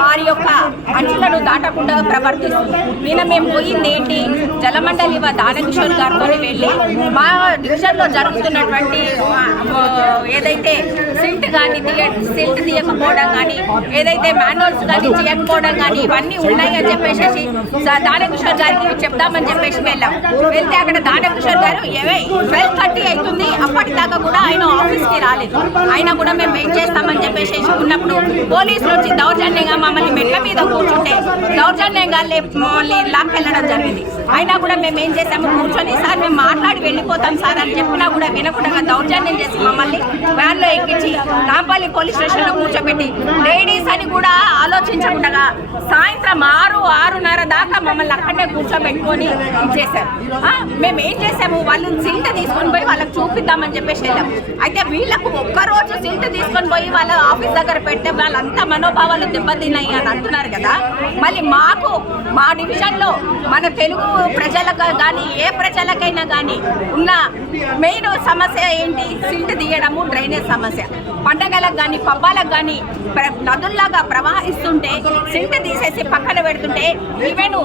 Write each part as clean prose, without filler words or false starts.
వారి యొక్క అంచులను దాటకుండా ప్రవర్తిస్తుంది. నిన్న మేము పోయింది ఏంటి, జలమండలి దానకిషోర్ గారితో వెళ్ళి మా డివిజన్లో జరుగుతున్నటువంటి ఏదైతే సిల్ట్ తీయకపోవడం కానీ, ఏదైతే మాన్యువల్స్ కానీ చేయకపోవడం కానీ ఇవన్నీ ఉన్నాయి అని చెప్పేసి దానకిషోర్ గారికి చెప్దామని చెప్పేసి వెళ్తే అక్కడ దానకిషోర్ గారు 12:30 అవుతుంది, అప్పటిదాకా కూడా ఆయన ఆఫీస్కి రాలేదు. అయినా కూడా మేము వెయిట్ చేస్తామని చెప్పేసి ఉన్నప్పుడు పోలీసులు వచ్చి దౌర్జన్యంగా మమ్మల్ని మెట్ల మీద కూర్చుంటే దౌర్జన్యంగా మమ్మల్ని లాక్కెళ్ళడం జరిగింది. అయినా కూడా మేము ఏం చేసాము, కూర్చొని సార్ మేము మాట్లాడి వెళ్ళిపోతాం సార్ అని చెప్పినా కూడా వినకుండా దౌర్జన్యం చేసి మమ్మల్ని వ్యాన్లో ఎక్కించి నాంపల్లి పోలీస్ స్టేషన్లో కూర్చోబెట్టి లేడీస్ అని కూడా ఆలోచించకుండా సాయంత్రం 6-6:30 దాకా మమ్మల్ని అక్కడనే కూర్చోబెట్టుకొని చేశారు. మేము ఏం చేసాము, వాళ్ళు సిల్ట్ తీసుకొని పోయి వాళ్ళకి చూపిద్దామని చెప్పేసి వెళ్ళాం. అయితే వీళ్ళకు ఒక్కరోజు సిల్ట్ తీసుకొని పోయి వాళ్ళ ఆఫీస్ దగ్గర పెడితే వాళ్ళంతా మనోభావాలు దెబ్బతిన్నాయి అని అంటున్నారు కదా. మళ్ళీ మాకు మా డివిజన్లో మన తెలుగు ప్రజలకు కానీ ఏ ప్రజలకైనా కానీ ఉన్న మెయిన్ సమస్య ఏంటి, సిల్ట్ తీయడము, డ్రైనేజ్ సమస్య. పండగలకు కానీ పబ్బాలకు కానీ నదుల్లాగా ప్రవహిస్తుంటే సిల్ట్ తీసేసి పక్కన పెడుతుంటే ఈవెన్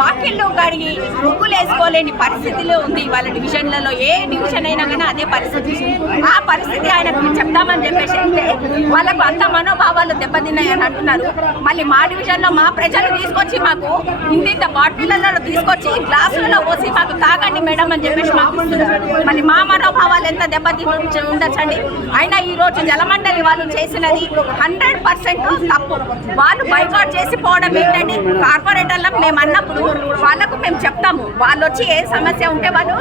వాకిళ్ళు కడిగి ముగ్గులు వేసుకోలేని పరిస్థితిలో ఉంది వాళ్ళ డివిజన్లలో. ఏ డివిజన్ అయినా కానీ అదే పరిస్థితి. ఆ పరిస్థితి ఆయనకు చెప్తామని చెప్పేసి అయితే వాళ్ళకు అంత మనోభావాలు దెబ్బతిన్నాయి అని అంటున్నారు. మళ్ళీ మా డివిజన్లో మా ప్రజలు తీసుకొచ్చి మాకు ఇంత బాటిళ్లలో తీసుకొచ్చి గ్లాసులలో పోసి మాకు తాగండి మేడం అని చెప్పేసి మాకు ఇస్తున్నారు. మళ్ళీ మా మనోభావాలు ఎంత దెబ్బతిని ఉండొచ్చండి. అయినా ఈరోజు జలమండలి వాళ్ళు చేసినది 100% తప్పు. వాళ్ళు బైకాట్ చేసి పోవడం ఏంటండి, కార్పొరేటర్లకు మేము అన్నప్పుడు వాళ్ళకు మేము చెప్తాము, వాళ్ళు వచ్చి ఏ సమస్య ఉంటే వాళ్ళు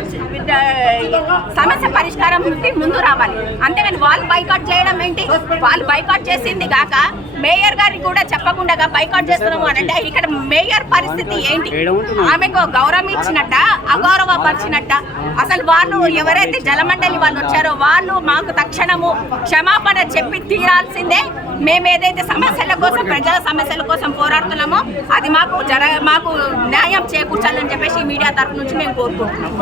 సమస్య పరిష్కారం ముందు రావాలి. అంతేగాని వాళ్ళు బైకాట్ చేయడం ఏంటి, వాళ్ళు బైకాట్ చేసింది కాక మేయర్ గారికి కూడా చెప్పకుండా బైకాట్ చేస్తున్నాము అని అంటే ఇక్కడ మేయర్ పరిస్థితి ఏంటి, ఆమెకు గౌరవం ఇచ్చినట్ట అగౌరవపరిచినట్ట. అసలు వాళ్ళు ఎవరైతే జలమండలి వాళ్ళు వచ్చారో వాళ్ళు మాకు తక్షణము క్షమాపణ చెప్పి తీరాల్సిందే. మేము ఏదైతే సమస్యల కోసం ప్రజల సమస్యల కోసం పోరాడుతున్నామో అది మాకు న్యాయం చేకూర్చాలని చెప్పేసి మీడియా తరఫు నుంచి మేము కోరుకుంటున్నాం.